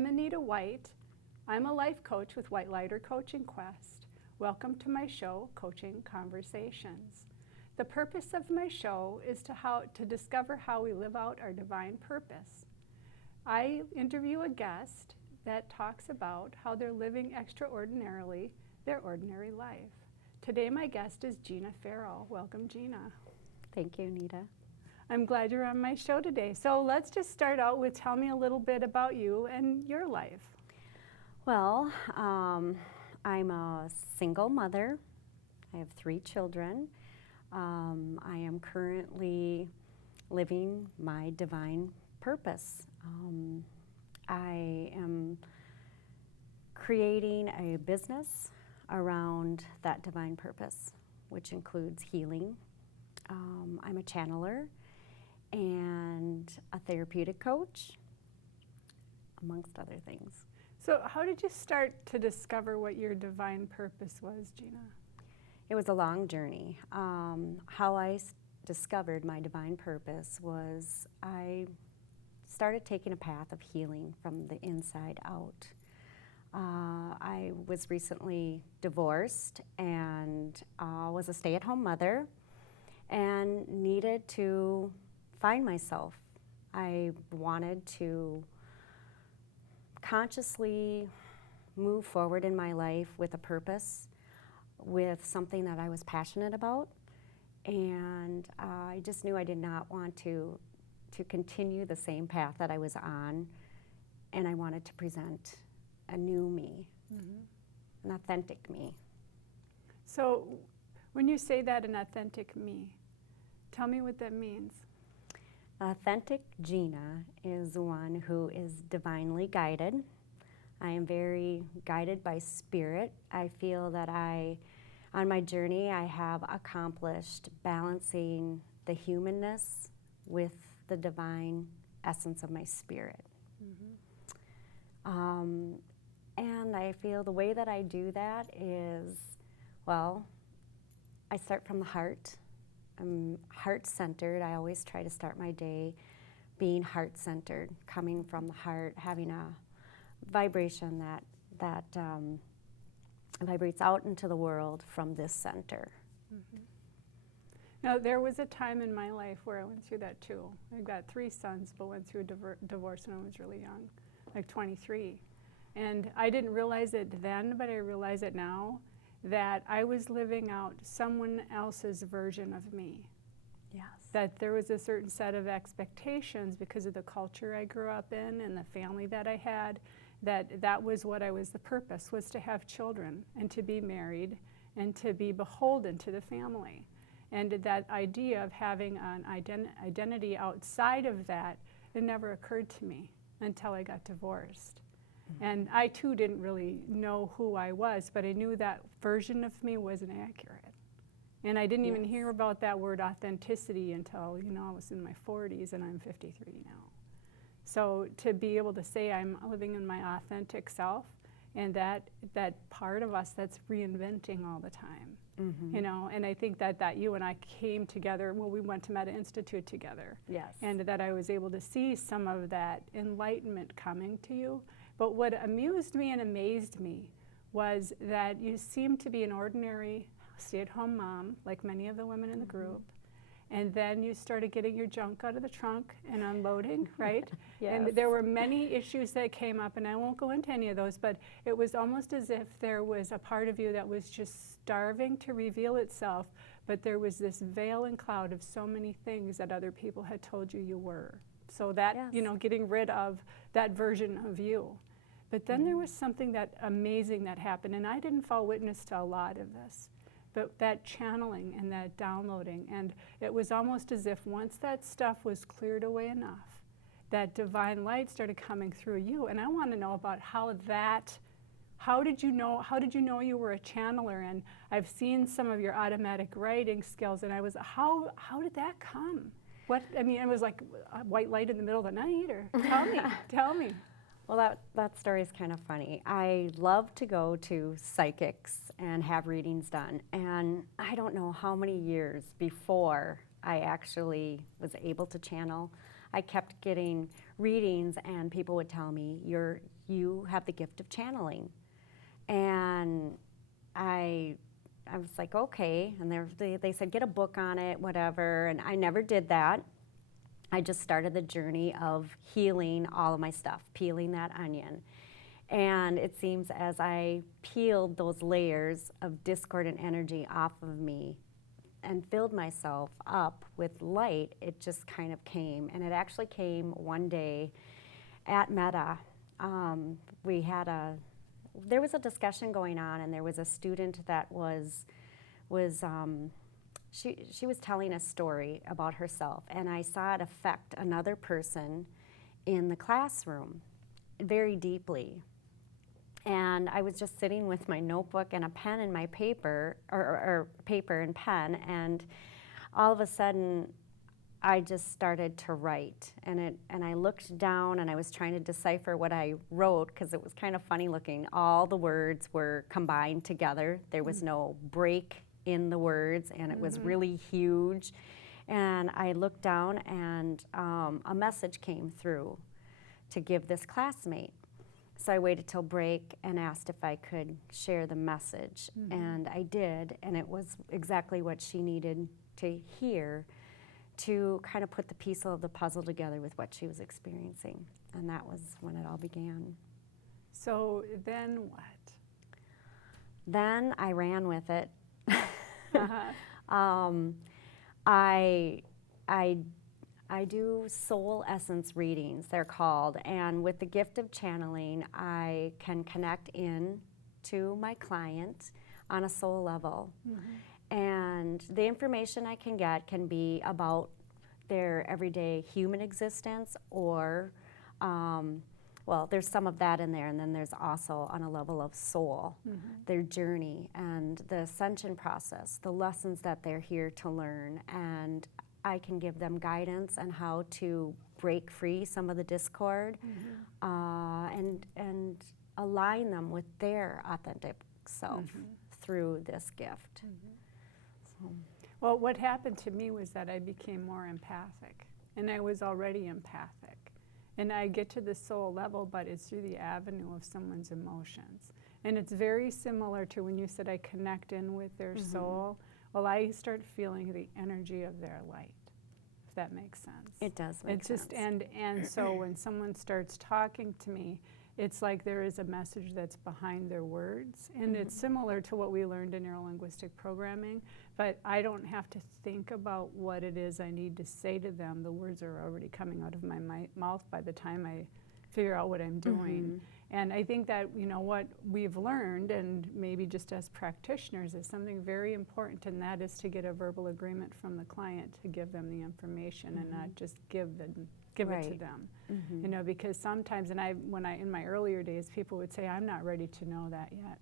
I'm Anita White. I'm a life coach with WhiteLighter Coaching Quest. Welcome to my show, Coaching Conversations. The purpose of my show is to discover how we live out our divine purpose. I interview a guest that talks about how they're living extraordinarily their ordinary life. Today my guest is Gina Ferrel. Welcome, Gina. Thank you, Anita. I'm glad you're on my show today. So let's just start out with tell me a little bit about you and your life. Well, I'm a single mother. I have 3 children. I am currently living my divine purpose. I am creating a business around that divine purpose, which includes healing. I'm a channeler and a therapeutic coach, amongst other things. So how did you start to discover what your divine purpose was, Gina? It was a long journey. How I discovered my divine purpose was I started taking a path of healing from the inside out. I was recently divorced and was a stay-at-home mother and needed to find myself. I wanted to consciously move forward in my life with a purpose, with something that I was passionate about, and I just knew I did not want to continue the same path that I was on, and I wanted to present a new me, an authentic me. So when you say that, an authentic me, tell me what that means. Authentic Gina is one who is divinely guided. I am very guided by spirit. I feel that on my journey, I have accomplished balancing the humanness with the divine essence of my spirit. And I feel the way that I do that is, well, I start from the heart. I'm heart-centered. I always try to start my day being heart-centered, coming from the heart, having a vibration that vibrates out into the world from this center. Now, there was a time in my life where I went through that too. I've got 3 sons, but went through a divorce when I was really young, like 23. And I didn't realize it then, but I realize it now, that I was living out someone else's version of me. Yes. That there was a certain set of expectations because of the culture I grew up in and the family that I had, that was what the purpose was to have children and to be married and to be beholden to the family. And that idea of having an identity outside of that, it never occurred to me until I got divorced. And I too didn't really know who I was, but I knew that version of me wasn't accurate. And I didn't even hear about that word authenticity until, I was in my 40s and I'm 53 now. So to be able to say I'm living in my authentic self, and that part of us that's reinventing all the time. And I think that you and I came together, we went to Meta Institute together. Yes. And that I was able to see some of that enlightenment coming to you. But what amused me and amazed me was that you seemed to be an ordinary stay-at-home mom, like many of the women in the group. And then you started getting your junk out of the trunk and unloading, right? Yes. And there were many issues that came up, and I won't go into any of those, but it was almost as if there was a part of you that was just starving to reveal itself, but there was this veil and cloud of so many things that other people had told you were. So that, getting rid of that version of you. But then there was something that amazing that happened, and I didn't fall witness to a lot of this. But that channeling and that downloading, and it was almost as if once that stuff was cleared away enough, that divine light started coming through you. And I want to know about how did you know you were a channeler? And I've seen some of your automatic writing skills, and how did that come? It was like a white light in the middle of the night, or tell me. Well, that story is kind of funny. I love to go to psychics and have readings done. And I don't know how many years before I actually was able to channel, I kept getting readings and people would tell me, you have the gift of channeling. And I was like, okay. And they said, get a book on it, whatever. And I never did that. I just started the journey of healing all of my stuff, peeling that onion. And it seems as I peeled those layers of discordant energy off of me and filled myself up with light, it just kind of came. And it actually came one day at Meta. There was a discussion going on, and there was a student that she was telling a story about herself, and I saw it affect another person in the classroom very deeply. And I was just sitting with my notebook and a pen and my paper, or paper and pen, and all of a sudden I just started to write. And I looked down and I was trying to decipher what I wrote, because it was kind of funny looking. All the words were combined together. There was no break in the words, and it was really huge. And I looked down, and a message came through to give this classmate. So I waited till break and asked if I could share the message, and I did, and it was exactly what she needed to hear to kind of put the piece of the puzzle together with what she was experiencing, and that was when it all began. So then what? Then I ran with it. Uh-huh. I do soul essence readings, they're called, and with the gift of channeling, I can connect in to my client on a soul level. And the information I can get can be about their everyday human existence, or, well, there's some of that in there, and then there's also on a level of soul, their journey and the ascension process, the lessons that they're here to learn, and I can give them guidance on how to break free some of the discord, and align them with their authentic self through this gift. So. Well, what happened to me was that I became more empathic, and I was already empathic. And I get to the soul level, but it's through the avenue of someone's emotions. And it's very similar to when you said I connect in with their soul. Well, I start feeling the energy of their light, if that makes sense. It does make sense. And so when someone starts talking to me, it's like there is a message that's behind their words. And it's similar to what we learned in neurolinguistic programming, but I don't have to think about what it is I need to say to them. The words are already coming out of my mouth by the time I figure out what I'm doing. And I think that, you know, what we've learned, and maybe just as practitioners, is something very important, and that is to get a verbal agreement from the client to give them the information and not just give it to them. You know, because sometimes, and in my earlier days, people would say, I'm not ready to know that yet.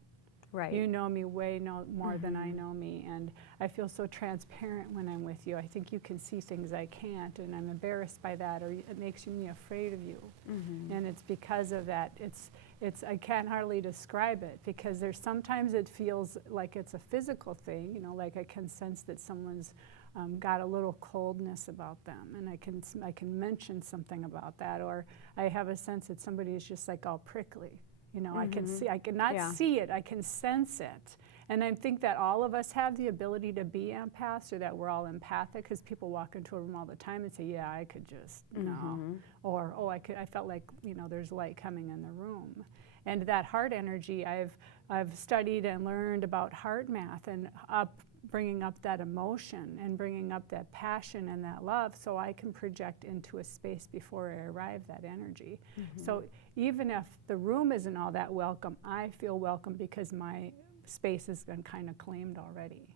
Right. You know me way more than I know me, and I feel so transparent when I'm with you. I think you can see things I can't, and I'm embarrassed by that, or it makes me afraid of you. And it's because of that. I can't hardly describe it, because sometimes it feels like it's a physical thing, you know, like I can sense that someone's got a little coldness about them, and I can mention something about that, or I have a sense that somebody is just like all prickly. You know, I cannot see it, I can sense it. And I think that all of us have the ability to be empaths, or that we're all empathic, because people walk into a room all the time and say, yeah, I could just, no. Or, oh, I felt like, you know, there's light coming in the room. And that heart energy, I've studied and learned about heart math, and bringing up that emotion and bringing up that passion and that love, so I can project into a space before I arrive that energy. So even if the room isn't all that welcome, I feel welcome because my space has been kind of claimed already.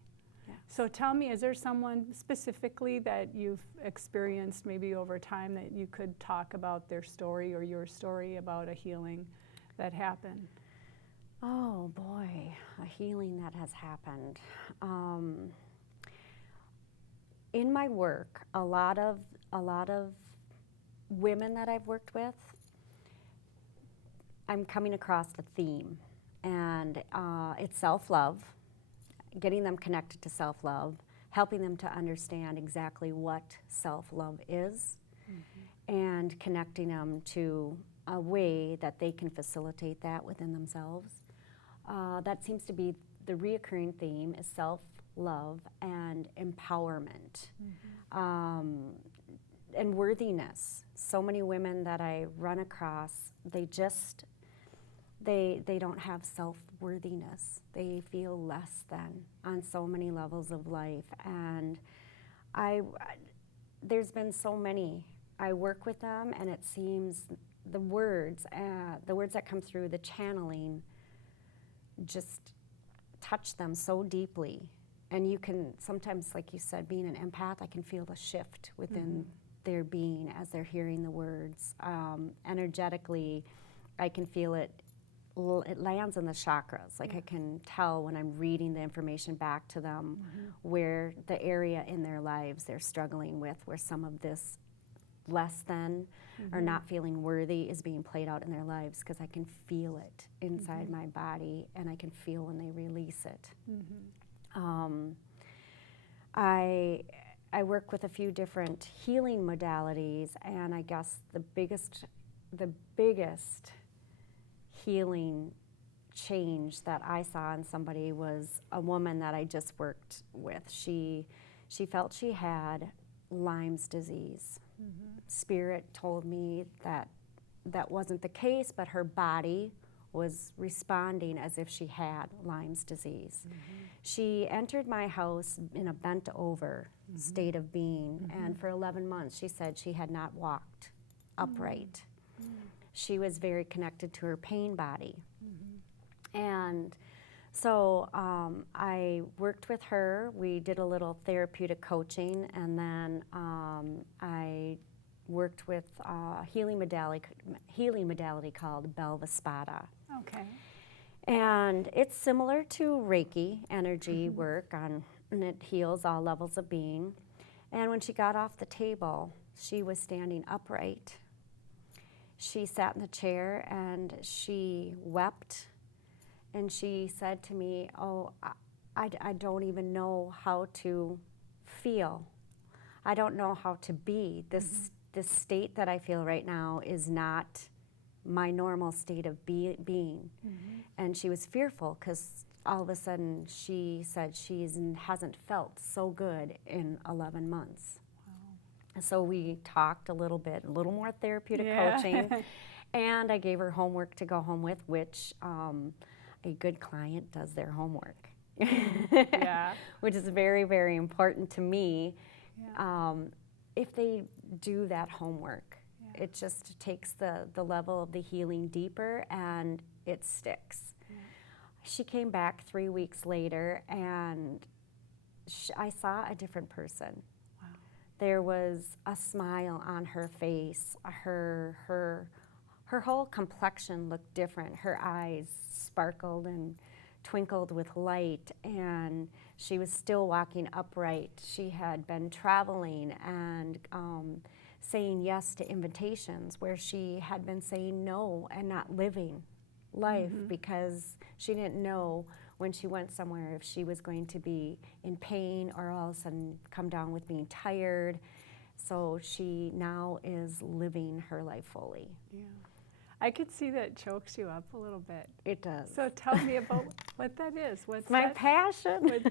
So tell me, is there someone specifically that you've experienced maybe over time that you could talk about their story or your story about a healing that happened? Oh boy, a healing that has happened. In my work, a lot of women that I've worked with, I'm coming across a theme, and it's self-love, getting them connected to self-love, helping them to understand exactly what self-love is, and connecting them to a way that they can facilitate that within themselves. That seems to be the reoccurring theme, is self-love and empowerment. And worthiness. So many women that I run across, they don't have self-worthiness. They feel less than on so many levels of life. And there's been so many. I work with them, and it seems the words that come through, the channeling, just touch them so deeply. And you can sometimes, like you said, being an empath, I can feel the shift within their being as they're hearing the words. Energetically, I can feel it. It lands in the chakras. Like I can tell when I'm reading the information back to them where the area in their lives they're struggling with, where some of this less than or not feeling worthy is being played out in their lives, because I can feel it inside my body, and I can feel when they release it. I work with a few different healing modalities, and I guess the biggest healing change that I saw in somebody was a woman that I just worked with. She felt she had Lyme's disease. Spirit told me that that wasn't the case, but her body was responding as if she had Lyme's disease. She entered my house in a bent over state of being, and for 11 months she said she had not walked upright. She was very connected to her pain body. And so I worked with her. We did a little therapeutic coaching, and then I worked with a healing modality called Belva Spada. Okay. And it's similar to Reiki energy work, and it heals all levels of being. And when she got off the table, she was standing upright. She sat in the chair and she wept, and she said to me, "Oh, I don't even know how to feel. I don't know how to be. This state that I feel right now is not my normal state of being." And she was fearful because all of a sudden she said she hasn't felt so good in 11 months. So we talked a little more therapeutic coaching, and I gave her homework to go home with, which a good client does their homework, which is very, very important to me. If they do that homework, it just takes the level of the healing deeper, and it sticks. She came back 3 weeks later, and I saw a different person. There was a smile on her face. Her whole complexion looked different. Her eyes sparkled and twinkled with light, and she was still walking upright. She had been traveling and saying yes to invitations where she had been saying no and not living life because she didn't know when she went somewhere if she was going to be in pain or all of a sudden come down with being tired. So she now is living her life fully. I could see that chokes you up a little bit. It does. So tell me about what that is. What's my that? passion.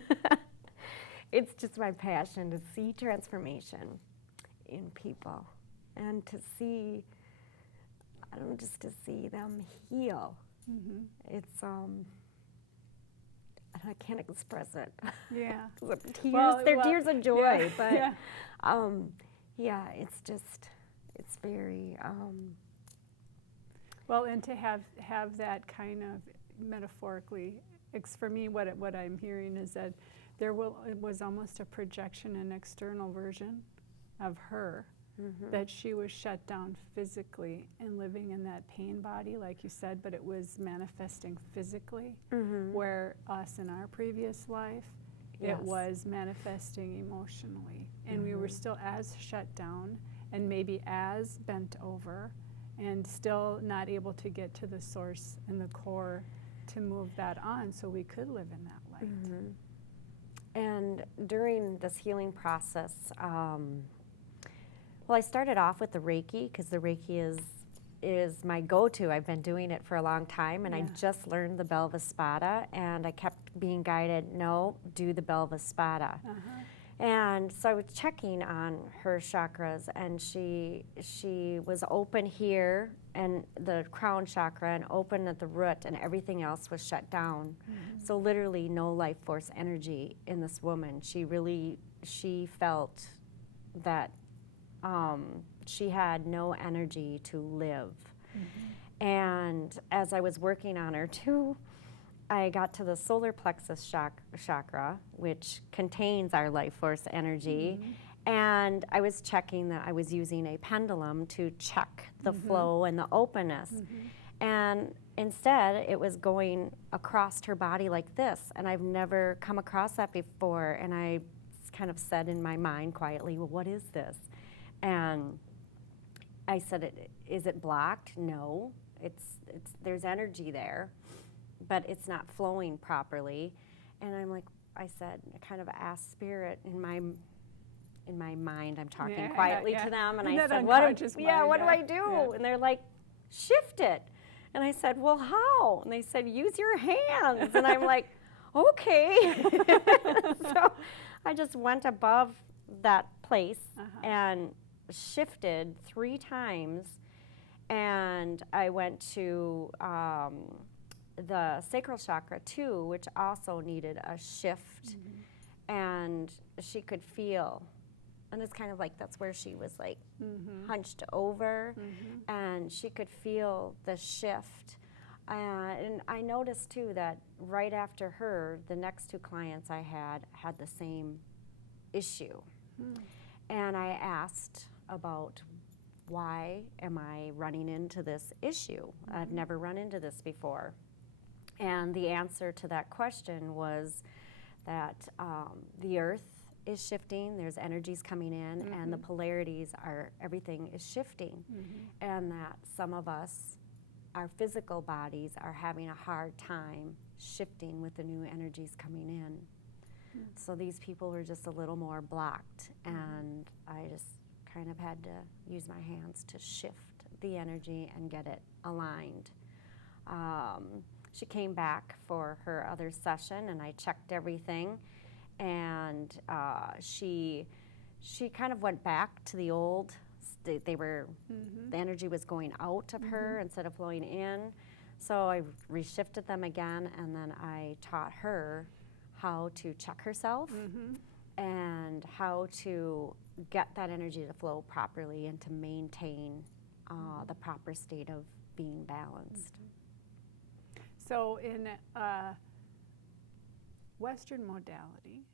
It's just my passion to see transformation in people and to see, just to see them heal. It's I can't express it. They're tears of joy, but it's very. Well, and to have that kind of metaphorically, for me, what I'm hearing is that it was almost a projection, an external version of her, that she was shut down physically and living in that pain body, like you said, but it was manifesting physically, where us in our previous life, it was manifesting emotionally. And we were still as shut down and maybe as bent over and still not able to get to the source and the core to move that on so we could live in that light. And during this healing process, I started off with the Reiki because the Reiki is is my go-to. I've been doing it for a long time, and I Yeah. just learned the Belva Spada, and I kept being guided, no, do the Belva Spada. And so I was checking on her chakras, and she was open here, and the crown chakra, and open at the root, and everything else was shut down. So literally no life force energy in this woman. She felt that she had no energy to live. And as I was working on her too, I got to the solar plexus chakra, which contains our life force energy. And I was checking that I was using a pendulum to check the flow and the openness. And instead, it was going across her body like this. And I've never come across that before. And I kind of said in my mind quietly, well, what is this? And I said, is it blocked? No, there's energy there, but it's not flowing properly. And I said, I kind of asked spirit in my mind, I'm talking quietly to them, and I said, what do I do? Yeah. And they're like, shift it. And I said, well, how? And they said, use your hands. And I'm like, okay. So I just went above that place and shifted 3 times, and I went to the sacral chakra too, which also needed a shift, and she could feel, and it's kind of like that's where she was like hunched over, and she could feel the shift. And I noticed too that right after her, the next 2 clients I had the same issue. And I asked about, why am I running into this issue? I've never run into this before. And the answer to that question was that the earth is shifting, there's energies coming in, and the polarities everything is shifting. And that some of us, our physical bodies, are having a hard time shifting with the new energies coming in. So these people were just a little more blocked, and I just kind of had to use my hands to shift the energy and get it aligned. She came back for her other session, and I checked everything, and she kind of went back to the old. The energy was going out of her instead of flowing in. So I reshifted them again, and then I taught her how to check herself and how to get that energy to flow properly and to maintain the proper state of being balanced. So in Western modality,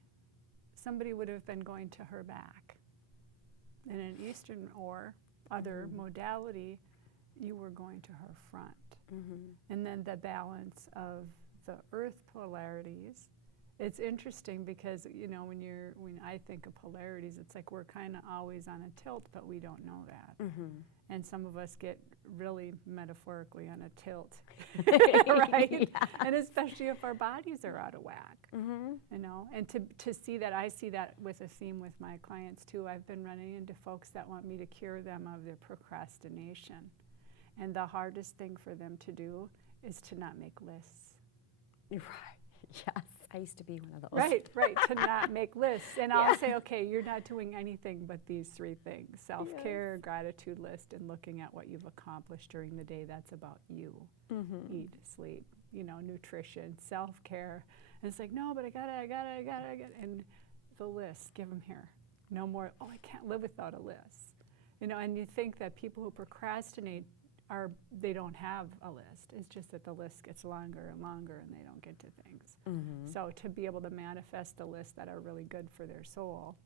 somebody would have been going to her back. In an Eastern or other modality, you were going to her front. And then the balance of the earth polarities. It's interesting because, you know, when I think of polarities, it's like we're kind of always on a tilt, but we don't know that. And some of us get really metaphorically on a tilt, right? And especially if our bodies are out of whack, you know. And to see that, I see that with a theme with my clients too. I've been running into folks that want me to cure them of their procrastination. And the hardest thing for them to do is to not make lists. Right, yes. I used to be one of those. Right, to not make lists. And I'll say, okay, you're not doing anything but these 3 things: self-care, gratitude list, and looking at what you've accomplished during the day. That's about you. Eat, sleep, you know, nutrition, self-care. And it's like, no, but I gotta. And the list, give them here. No more, oh, I can't live without a list. You know, and you think that people who procrastinate they don't have a list. It's just that the list gets longer and longer and they don't get to things. So to be able to manifest the lists that are really good for their soul,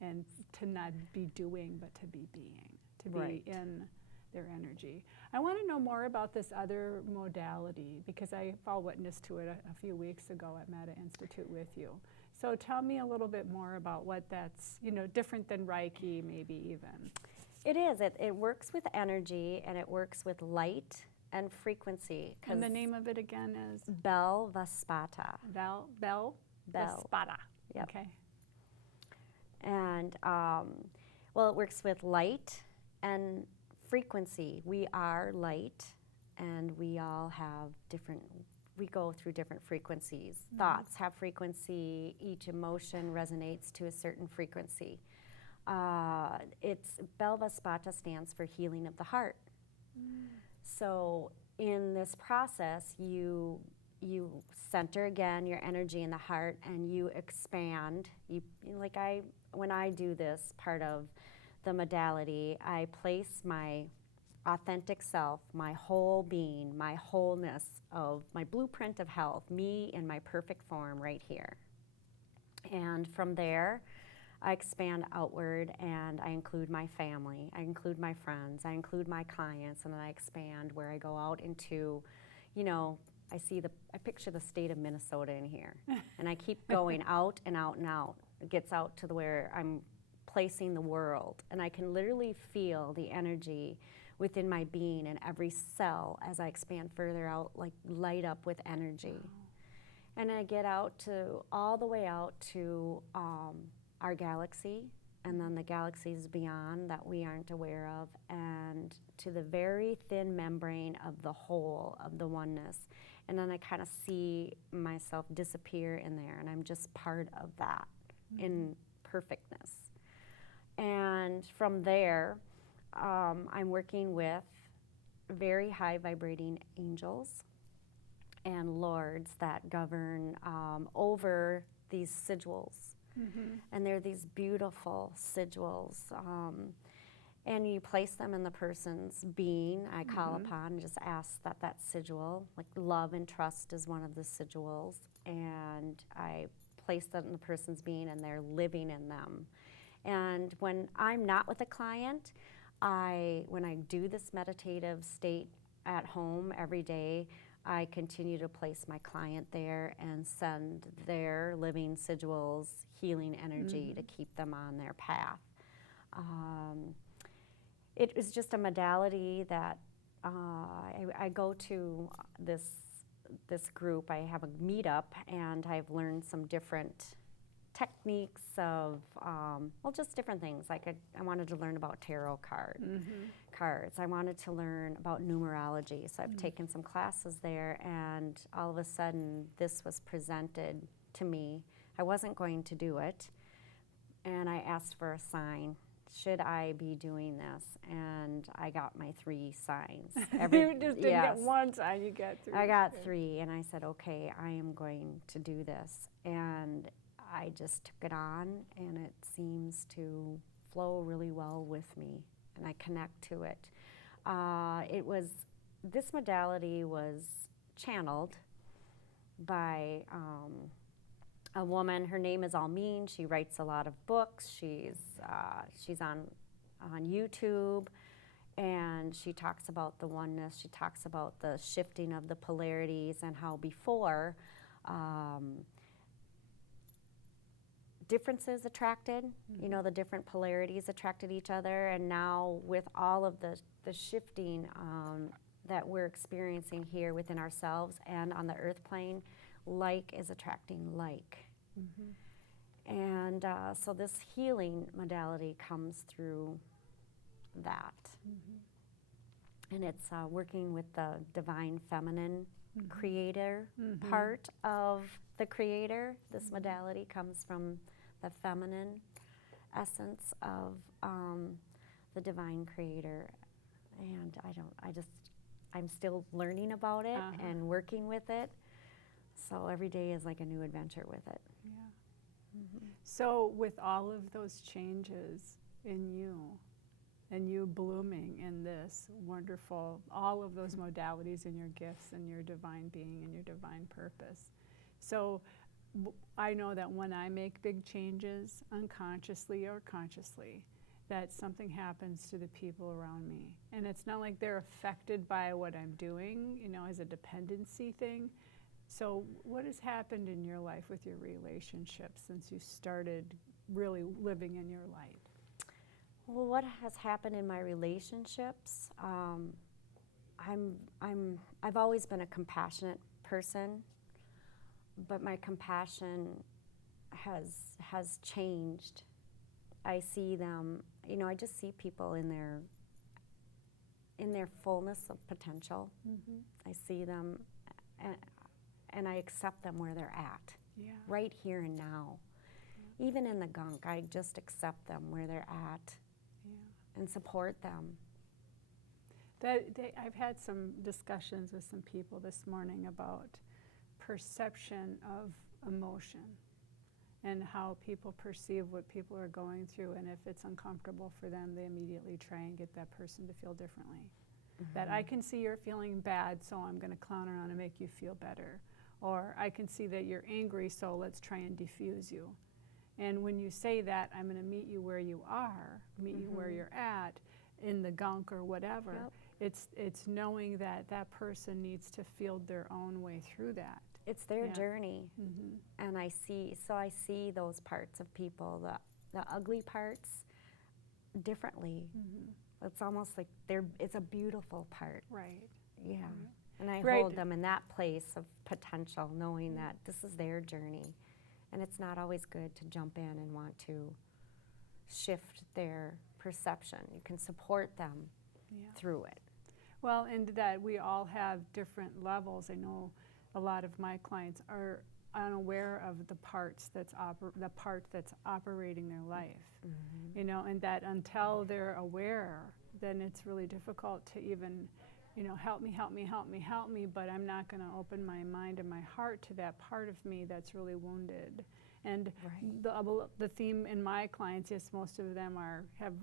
and to not be doing but to be being, to be in their energy. I want to know more about this other modality because I fall witness to it a few weeks ago at Meta Institute with you. So tell me a little bit more about what that's, you know, different than Reiki maybe even. It is. It works with energy, and it works with light and frequency. And the name of it again is? Belva Spada. Belva Spada. Yep. Okay. And, well, it works with light and frequency. We are light, and we all have different, we go through different frequencies. Thoughts have frequency, each emotion resonates to a certain frequency. It's Belva Spata stands for healing of the heart. So in this process, you center again your energy in the heart, and you expand. When I do this part of the modality, I place my authentic self, my whole being, my wholeness of my blueprint of health, me in my perfect form right here. And from there, I expand outward, and I include my family, I include my friends, I include my clients, and then I expand where I go out into, I picture the state of Minnesota in here, and I keep going out and out and out. It gets out to where I'm placing the world, and I can literally feel the energy within my being and every cell as I expand further out, like light up with energy. Wow. And I get out to all the way out to our galaxy, and then the galaxies beyond that we aren't aware of, and to the very thin membrane of the whole, of the oneness. And then I kind of see myself disappear in there, and I'm just part of that in perfectness. And from there, I'm working with very high vibrating angels and lords that govern over these sigils. And they're these beautiful sigils. And you place them in the person's being. I call upon and just ask that sigil, like love and trust is one of the sigils, and I place that in the person's being, and they're living in them. And when I'm not with a client, when I do this meditative state at home every day, I continue to place my client there and send their living sigils healing energy to keep them on their path. It was just a modality that I go to this group. I have a meetup, and I've learned some different techniques of, just different things. Like I wanted to learn about tarot cards. I wanted to learn about numerology. So I've taken some classes there, and all of a sudden this was presented to me. I wasn't going to do it, and I asked for a sign. Should I be doing this? And I got my 3 signs. You just didn't get one sign, you got 3. I got 3, and I said, okay, I am going to do this. And I just took it on, and it seems to flow really well with me, and I connect to it. This modality was channeled by a woman. Her name is Almeen. She writes a lot of books. She's on YouTube, and she talks about the oneness. She talks about the shifting of the polarities, and how before differences attracted, the different polarities attracted each other, and now with all of the shifting that we're experiencing here within ourselves and on the earth plane, like is attracting like. And so this healing modality comes through that. And it's working with the divine feminine creator part of the creator. This modality comes from the feminine essence of the divine creator. And I'm still learning about it and working with it. So every day is like a new adventure with it. So with all of those changes in you, and you blooming in this wonderful, all of those modalities and your gifts and your divine being and your divine purpose. So I know that when I make big changes, unconsciously or consciously, that something happens to the people around me. And it's not like they're affected by what I'm doing, as a dependency thing. So what has happened in your life with your relationships since you started really living in your light? Well, what has happened in my relationships? I've always been a compassionate person, but my compassion has changed. I see them, I just see people in in their fullness of potential. Mm-hmm. I see them and I accept them where they're at, Yeah. right here and now. Yeah. Even in the gunk, I just accept them where they're at Yeah. and support them. I've had some discussions with some people this morning about perception of emotion and how people perceive what people are going through, and if it's uncomfortable for them, they immediately try and get that person to feel differently. Mm-hmm. That I can see you're feeling bad, so I'm going to clown around and make you feel better. Or I can see that you're angry, so let's try and diffuse you. And when you say that, I'm going to meet you where you are, meet you where you're at, in the gunk or whatever. Yep. It's knowing that that person needs to feel their own way through that. It's their Yeah. journey. Mm-hmm. And I see those parts of people, the ugly parts, differently. Mm-hmm. It's almost like it's a beautiful part. Right. Yeah. Yeah. And I Right. hold them in that place of potential, knowing that this is their journey. And it's not always good to jump in and want to shift their perception. You can support them Yeah. through it. Well, and that we all have different levels. I know a lot of my clients are unaware of the parts the part that's operating their life. Mm-hmm. You know, and that until they're aware, then it's really difficult to even, help me, but I'm not going to open my mind and my heart to that part of me that's really wounded. And Right. the theme in my clients, yes, most of them have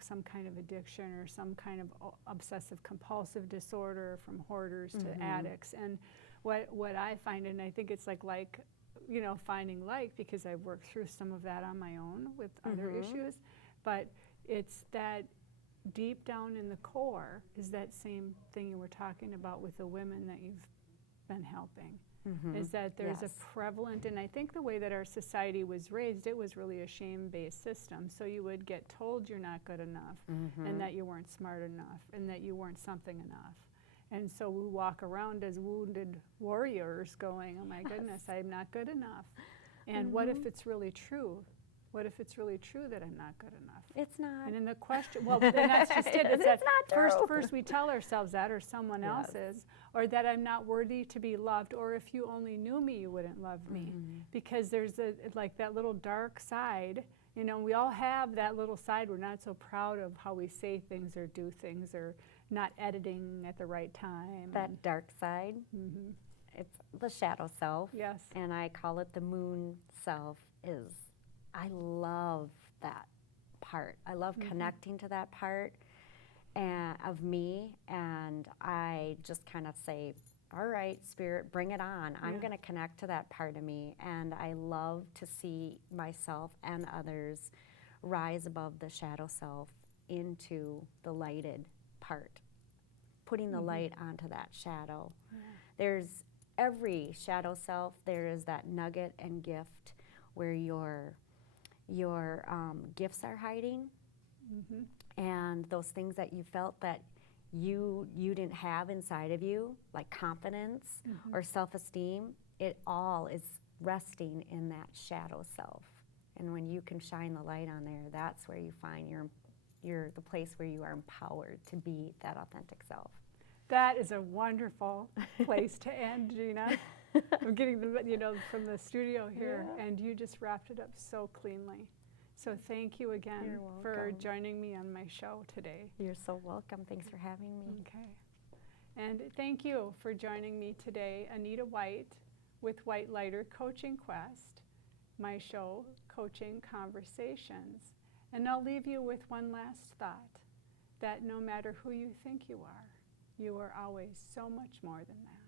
some kind of addiction or some kind of obsessive compulsive disorder, from hoarders to addicts. And what I find, and I think it's like finding light, because I've worked through some of that on my own with other issues, but it's that deep down in the core is that same thing you were talking about with the women that you've been helping. Is that there's Yes. a prevalent, and I think the way that our society was raised, it was really a shame-based system. So you would get told you're not good enough, and that you weren't smart enough, and that you weren't something enough. And so we walk around as wounded warriors going, oh my goodness, I'm not good enough. And what if it's really true? What if it's really true that I'm not good enough? It's not. And in the question, well, then that's just it. It's that not true. first we tell ourselves that, or someone else is, or that I'm not worthy to be loved, or if you only knew me, you wouldn't love me. Because there's that little dark side. We all have that little side. We're not so proud of how we say things or do things, or not editing at the right time. That dark side, it's the shadow self. Yes. And I call it the moon self. I love that part. I love connecting to that part of me, and I just kind of say, all right, Spirit, bring it on. I'm going to connect to that part of me, and I love to see myself and others rise above the shadow self into the lighted part, putting the light onto that shadow. There's every shadow self, there is that nugget and gift where your gifts are hiding, and those things that you felt that you didn't have inside of you, like confidence or self-esteem, it all is resting in that shadow self. And when you can shine the light on there, that's where you find you're the place where you are empowered to be that authentic self. That is a wonderful place to end, Gina. I'm getting from the studio here, and you just wrapped it up so cleanly. So thank you again for joining me on my show today. You're so welcome. Thanks for having me. Okay. And thank you for joining me today, Anita White with WhiteLighter Coaching Quest, my show, Coaching Conversations. And I'll leave you with one last thought, that no matter who you think you are always so much more than that.